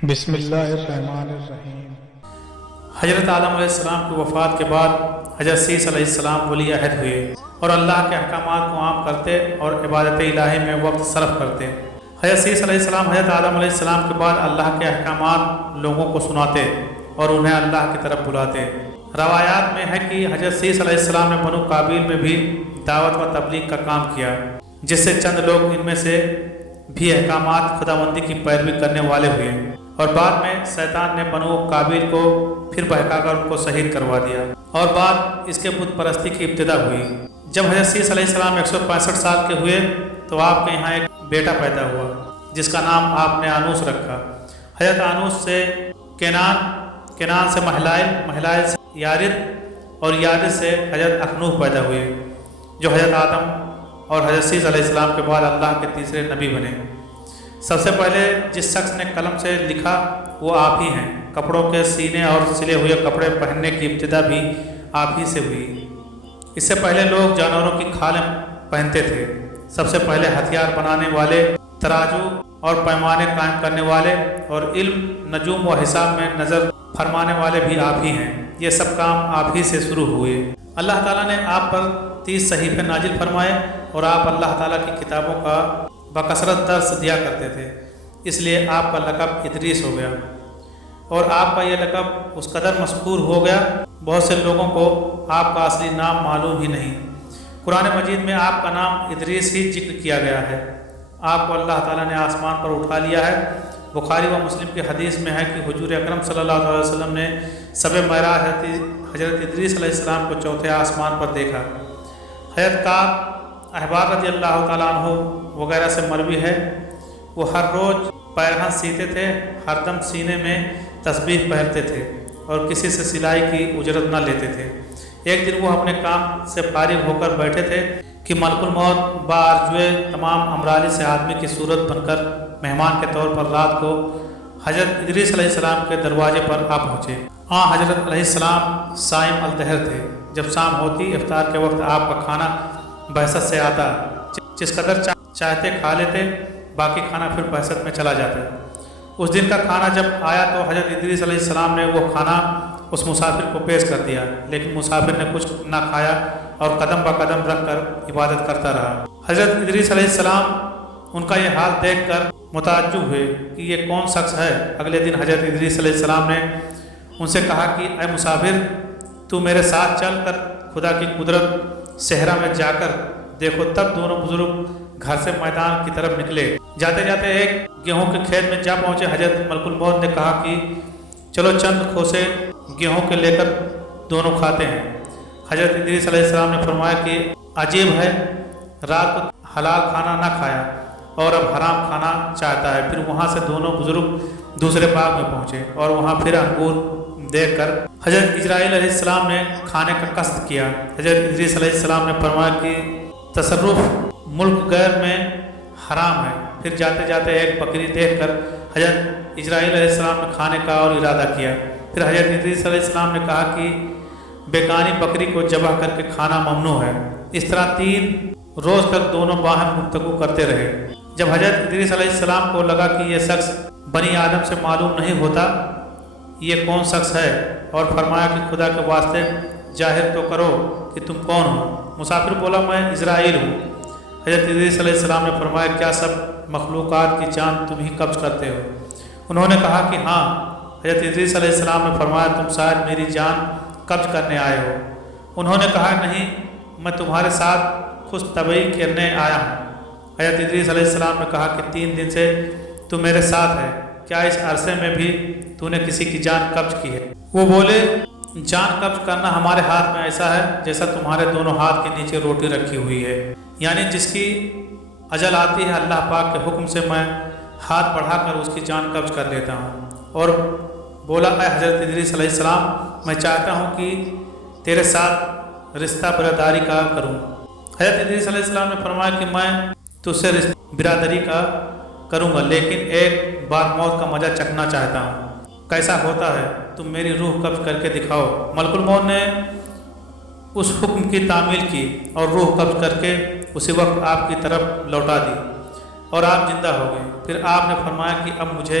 بسم اللہ الرحمن الرحیم۔ حضرت آدم علیہ السلام کی وفات کے بعد حضرت سیس علیہ السلام ولی عہد ہوئے اور اللہ کے احکامات کو عام کرتے اور عبادت الہی میں وقت صرف کرتے۔ حضرت سیس علیہ السلام حضرت آدم علیہ السلام کے بعد اللہ کے احکامات لوگوں کو سناتے اور انہیں اللہ کی طرف بلاتے۔ روایات میں ہے کہ حضرت سیس علیہ السلام نے بنو قابیل میں بھی دعوت و تبلیغ کا کام کیا، جس سے چند لوگ ان میں سے بھی احکامات خداوندی کی پیروی کرنے والے ہوئے، اور بعد میں شیطان نے بنو قابیل کو پھر بہکا کر ان کو شہید کروا دیا، اور بعد اس کے بت پرستی کی ابتدا ہوئی۔ جب حضرت سیس علیہ السلام 165 سال کے ہوئے تو آپ کے یہاں ایک بیٹا پیدا ہوا جس کا نام آپ نے آنوس رکھا۔ حضرت آنوس سے کینان سے محلائل سے یارد، اور یارد سے حضرت اخنوخ پیدا ہوئے، جو حضرت آدم اور حضرت سیس علیہ السلام کے بعد اللہ کے تیسرے نبی بنے۔ سب سے پہلے جس شخص نے قلم سے لکھا وہ آپ ہی ہیں۔ کپڑوں کے سینے اور سلے ہوئے کپڑے پہننے کی ابتدا بھی آپ ہی سے ہوئی۔ اس سے پہلے لوگ جانوروں کی کھالیں پہنتے تھے۔ سب سے پہلے ہتھیار بنانے والے، ترازو اور پیمانے قائم کرنے والے، اور علم، نجوم و حساب میں نظر فرمانے والے بھی آپ ہی ہیں۔ یہ سب کام آپ ہی سے شروع ہوئے۔ اللہ تعالیٰ نے آپ پر 30 صحیفے نازل فرمائے اور آپ اللہ تعالیٰ کی کتابوں کا بکثرت درس دیا کرتے تھے، اس لیے آپ کا لقب ادریس ہو گیا، اور آپ کا یہ لقب اس قدر مشہور ہو گیا بہت سے لوگوں کو آپ کا اصلی نام معلوم ہی نہیں۔ قرآن مجید میں آپ کا نام ادریس ہی ذکر کیا گیا ہے۔ آپ کو اللہ تعالیٰ نے آسمان پر اٹھا لیا ہے۔ بخاری و مسلم کی حدیث میں ہے کہ حضور اکرم صلی اللہ علیہ وسلم نے شب معراج حضرت ادریس علیہ السلام کو چوتھے آسمان پر دیکھا۔ حضرت کعب احبار رضی اللہ تعالیٰ عنہ وغیرہ سے مروی ہے، وہ ہر روز پیرہن سیتے تھے، ہر دم سینے میں تسبیح پہنتے تھے اور کسی سے سلائی کی اجرت نہ لیتے تھے۔ ایک دن وہ اپنے کام سے فارغ ہو کر بیٹھے تھے کہ ملک الموت بارجوے تمام امراض سے آدمی کی صورت بن کر مہمان کے طور پر رات کو حضرت ادریس علیہ السلام کے دروازے پر آ پہنچے۔ حضرت علیہ السلام صائم الدہر تھے۔ جب شام ہوتی افطار کے وقت آپ کا کھانا بحثت سے آتا، جس قدر چاہتے کھا لیتے، باقی کھانا پھر بحثت میں چلا جاتا۔ اس دن کا کھانا جب آیا تو حضرت ادریس علیہ السلام نے وہ کھانا اس مسافر کو پیش کر دیا، لیکن مسافر نے کچھ نہ کھایا اور قدم بہ قدم رکھ کر عبادت کرتا رہا۔ حضرت ادریس علیہ السلام ان کا یہ حال دیکھ کر متعجب ہوئے کہ یہ کون شخص ہے۔ اگلے دن حضرت ادریس علیہ السلام نے ان سے کہا کہ اے مسافر، تو میرے ساتھ چل کر خدا کی قدرت صحرا میں جا کر دیکھو۔ تب دونوں بزرگ گھر سے میدان کی طرف نکلے۔ جاتے جاتے ایک گیہوں کے کھیت میں جا پہنچے۔ حضرت ملک الموت نے کہا کہ چلو چند کھوسے گیہوں کے لے کر دونوں کھاتے ہیں۔ حضرت ادریس علیہ السلام نے فرمایا کہ عجیب ہے، رات کو حلال کھانا نہ کھایا اور اب حرام کھانا چاہتا ہے۔ پھر وہاں سے دونوں بزرگ دوسرے باغ میں پہنچے اور وہاں پھر انگور دیکھ کر حضرت اسرائیل علیہ السلام نے کھانے کا قصد کیا۔ حضرت ادریس علیہ السلام نے فرمایا کہ تصرف ملک غیر میں حرام ہے۔ پھر جاتے جاتے ایک بکری دیکھ کر حضرت اسرائیل علیہ السلام نے کھانے کا اور ارادہ کیا۔ پھر حضرت ادریس علیہ السلام نے کہا کہ بیگانی بکری کو ذبح کر کے کھانا ممنوع ہے۔ اس طرح 3 روز تک دونوں باہم گفتگو کرتے رہے۔ جب حضرت ادریس علیہ السلام کو لگا کہ یہ شخص بنی آدم سے معلوم نہیں ہوتا، یہ کون شخص ہے، اور فرمایا کہ خدا کے واسطے ظاہر تو کرو کہ تم کون ہو۔ مسافر بولا میں اسرائیل ہوں۔ حضرت ادریس علیہ السلام نے فرمایا کیا سب مخلوقات کی جان تم ہی قبض کرتے ہو؟ انہوں نے کہا کہ ہاں۔ حضرت ادریس علیہ السلام نے فرمایا تم شاید میری جان قبض کرنے آئے ہو۔ انہوں نے کہا نہیں، میں تمہارے ساتھ خوش طبعی کرنے آیا ہوں۔ حضرت ادریس علیہ السلام نے کہا کہ 3 دن سے تو میرے ساتھ ہے، کیا اس عرصے میں بھی تو نے کسی کی جان قبض کی ہے؟ وہ بولے جان قبض کرنا ہمارے ہاتھ میں ایسا ہے جیسا تمہارے دونوں ہاتھ کے نیچے روٹی رکھی ہوئی ہے، یعنی جس کی اجل آتی ہے اللہ پاک کے حکم سے میں ہاتھ بڑھا کر اس کی جان قبض کر لیتا ہوں۔ اور بولا اے حضرت ادریس علیہ السلام، میں چاہتا ہوں کہ تیرے ساتھ رشتہ برادری کا کروں۔ حضرت ادریس علیہ السلام نے فرمایا کہ میں تجھ سے رشتہ برادری کا کروں گا، لیکن ایک بار موت کا مزہ چکھنا چاہتا ہوں۔ کیسا ہوتا ہے؟ تم میری روح قبض کر کے دکھاؤ۔ ملک الموت نے اس حکم کی تعمیل کی اور روح قبض کر کے اسی وقت آپ کی طرف لوٹا دی اور آپ زندہ ہو گئے۔ پھر آپ نے فرمایا کہ اب مجھے